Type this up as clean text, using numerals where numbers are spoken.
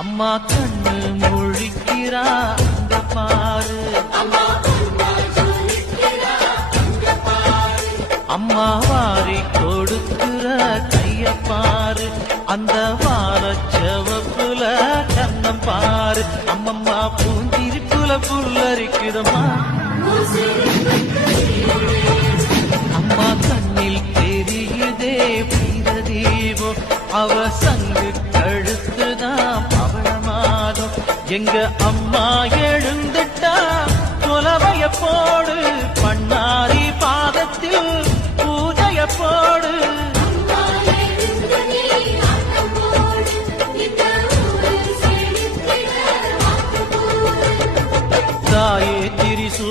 அம்மா கண்ணு முழிக்கிறா அங்க பாரு, அம்மா வாரி கொடுக்கிற கைய பாரு, அந்த வாரச்சவப்புல கண்ணம் பாரு, அம்மம்மா பூந்திருப்புல புல்லரிக்குதம்மா. அம்மா கண்ணில் தெரியுதே வீர தீபம், அவ சங்கு கழுத்துதான் பவளமாகும். எங்க அம்மா எழுந்துட்டா கொலவைய போடு, பண்ணாரி பாதத்தில் பூஜைய போடு. தாயே திரிசூ